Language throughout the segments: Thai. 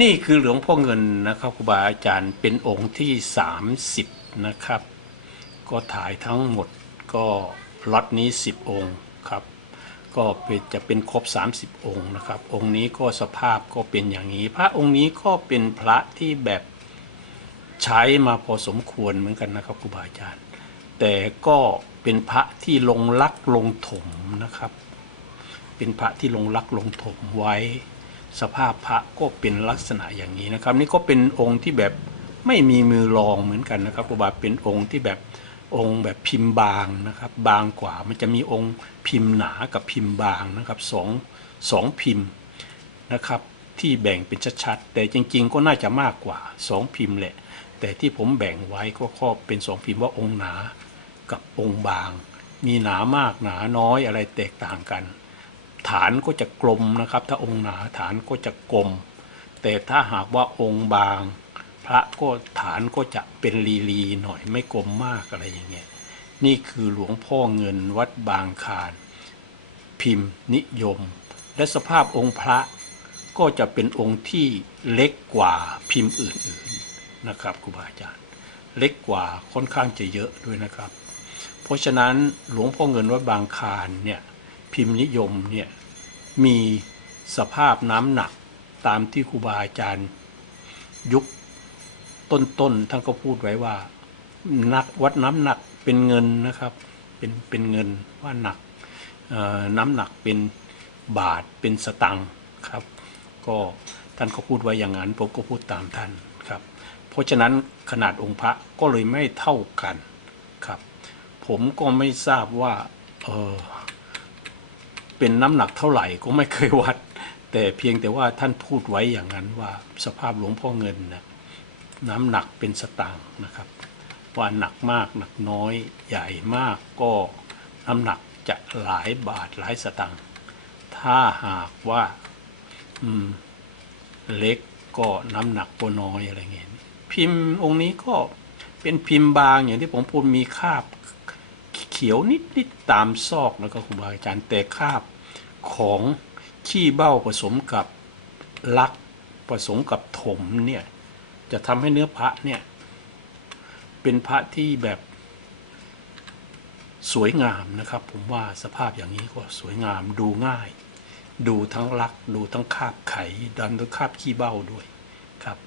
นี่คือหลวงพ่อเงินนะครับครูบาอาจารย์เป็นองค์ที่ 30 นะครับ ก็ถ่ายทั้งหมดก็ล็อตนี้ 10 องค์ครับ ก็จะเป็นครบ 30 องค์นะครับ องค์นี้ก็สภาพก็เป็นอย่างนี้ พระองค์นี้ก็เป็นพระที่แบบใช้มาพอสมควรเหมือนกันนะครับครูบาอาจารย์ แต่ก็เป็นพระที่ลงลักลงถมนะครับ เป็นพระที่ลงลักลงถมไว้ สภาพพระก็เป็นลักษณะอย่างนี้นะครับ นี่ก็เป็นองค์ที่แบบไม่มีมือรองเหมือนกันนะครับครูบาเป็นองค์ที่แบบองค์แบบพิมพ์บางนะครับ บางกว่ามันจะมีองค์พิมพ์หนากับพิมพ์บางนะครับสองสองพิมพ์นะครับที่แบ่งเป็นชัดๆ แต่จริงๆ ก็น่าจะมากกว่าสองพิมพ์แหละ แต่ที่ผมแบ่งไว้ก็ข้อเป็นสองพิมพ์ว่าองค์หนา กับองค์บาง มีหนามากหนาน้อยอะไรแตกต่างกัน ฐานก็จะกลมนะครับ ถ้าองค์หนาฐานก็จะกลม แต่ถ้าหากว่าองค์บาง พระก็ฐานก็จะเป็นลีลีหน่อยไม่กลมมากอะไรอย่างเงี้ยนี่คือหลวงพ่อเงินวัดบางคารพิมพ์นิยม และสภาพองค์พระก็จะเป็นองค์ที่เล็กกว่าพิมพ์อื่นๆนะครับครูบาอาจารย์ เล็กกว่าค่อนข้างจะเยอะด้วยนะครับ เพราะฉะนั้นหลวงพ่อเงินวัดบางคารเนี่ย พิมพ์นิยมเนี่ยมีสภาพน้ำหนักตามที่ครูบาอาจารย์ ยุคต้นๆท่านก็พูดไว้ว่านักวัดน้ำหนักเป็นเงินนะครับเป็นเป็นเงินว่าหนักน้ำหนักเป็นบาทเป็นสตังค์ครับ ก็ท่านก็พูดไว้อย่างนั้นผมก็พูดตามท่านครับ เพราะฉะนั้นขนาดองค์พระก็เลยไม่เท่ากันครับ ผมก็ไม่ทราบว่าเออ เป็นน้ำหนักเท่าไหร่ก็ไม่เคยวัด แต่เพียงแต่ว่าท่านพูดไว้อย่างนั้นว่าสภาพหลวงพ่อเงินนะน้ำหนักเป็นสตางค์นะครับ ว่าหนักมากหนักน้อยใหญ่มากก็น้ำหนักจะหลายบาทหลายสตางค์ถ้าหากว่าอืมเล็กก็น้ำหนักก็น้อยอะไรเงี้ยพิมพ์องค์นี้ก็เป็นพิมพ์บางอย่างที่ผมพูดมีคาบ ขียวนิดๆตามซอกแล้วก็ครูบาอาจารย์แต่คราบของขี้เบ้าผสมกับลักผสมกับถมเนี่ยจะทำให้เนื้อพระเนี่ยเป็นพระที่แบบสวยงามนะครับ ผมว่าสภาพอย่างนี้ก็สวยงามดูง่าย ดูทั้งลักดูทั้งคาบไขดันด้วยคาบขี้เบ้าด้วยครับ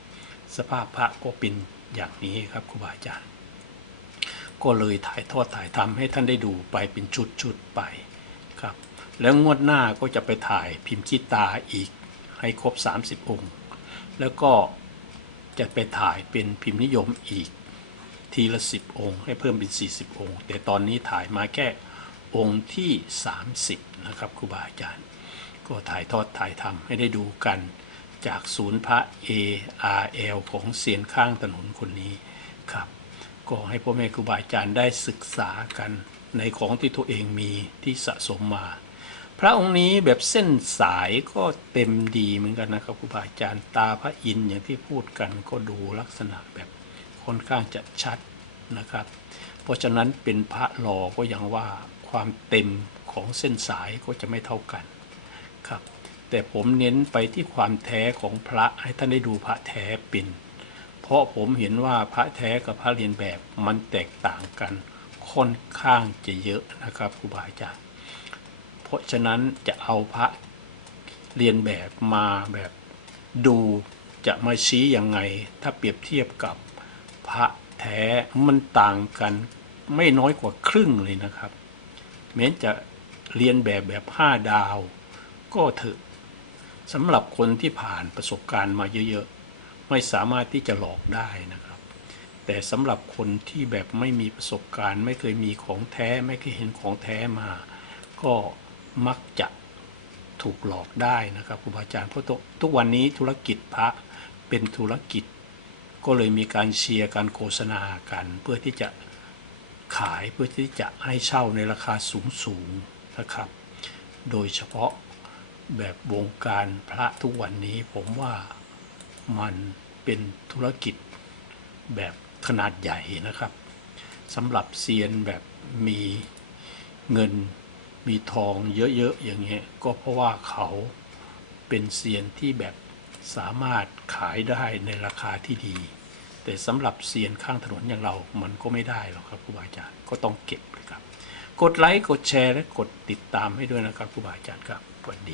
สภาพพระก็เป็นอย่างนี้ครับครูบาอาจารย์ ก็เลยถ่ายทอดถ่ายทำให้ท่านได้ดูไปเป็นชุดๆไปครับ แล้วงวดหน้าก็จะไปถ่ายพิมพ์ชิตาอีกให้ครบ 30 องค์ แล้วก็จะไปถ่ายเป็นพิมพ์นิยมอีก ทีละ 10 องค์ ให้เพิ่มเป็น 40 องค์ แต่ตอนนี้ถ่ายมาแค่องค์ที่ 30 นะครับครูบาอาจารย์ ก็ถ่ายทอดถ่ายทำให้ได้ดูกันจากศูนย์พระ ARL ของเสียนข้างถนนคนนี้ครับ ก็ให้พ่อแม่ครูบาอาจารย์ได้ศึกษากันในของที่ตัวเองมีที่สะสมมา พระองค์นี้แบบเส้นสายก็เต็มดีเหมือนกันนะครับครูบาอาจารย์ตาพระอินทร์อย่างที่พูดกันก็ดูลักษณะแบบค่อนข้างจะชัดนะครับ เพราะฉะนั้นเป็นพระหล่อก็ย่างว่าความเต็มของเส้นสายก็จะไม่เท่ากันครับ แต่ผมเน้นไปที่ความแท้ของพระให้ท่านได้ดูพระแท้เป็น ราะผมเห็นว่าพระแท้กับพระเรียนแบบมันแตกต่างกันค่อนข้างจะเยอะนะครับครูบาอาจารย์ เพราะฉะนั้นจะเอาพระเรียนแบบมาแบบดูจะมาชี้ยังไง ถ้าเปรียบเทียบกับพระแท้มันต่างกันไม่น้อยกว่าครึ่งเลยนะครับ แม้จะเรียนแบบแบบห้าดาว ก็เถอะสำหรับคนที่ผ่านประสบการณ์มาเยอะๆ ไม่สามารถที่จะหลอกได้นะครับ แต่สำหรับคนที่แบบไม่มีประสบการณ์ ไม่เคยมีของแท้ไม่เคยเห็นของแท้มา ก็มักจะถูกหลอกได้นะครับครูบาอาจารย์เพราะทุกวันนี้ธุรกิจพระเป็นธุรกิจ ก็เลยมีการเชียร์การโฆษณากันเพื่อที่จะขายเพื่อที่จะให้เช่าในราคาสูงสูงๆนะครับ โดยเฉพาะแบบวงการพระทุกวันนี้ผมว่า มันเป็นธุรกิจแบบขนาดใหญ่นะครับสำหรับเซียนแบบมีเงินมีทองเยอะๆอย่างเงี้ยก็เพราะว่าเขาเป็นเซียนที่แบบสามารถขายได้ในราคาที่ดี แต่สำหรับเซียนข้างถนนอย่างเรา มันก็ไม่ได้หรอกครับครูบาอาจารย์ก็ต้องเก็บเลยครับ กดไลค์กดแชร์และกดติดตามให้ด้วยนะครับครูบาอาจารย์ครับสวัสดี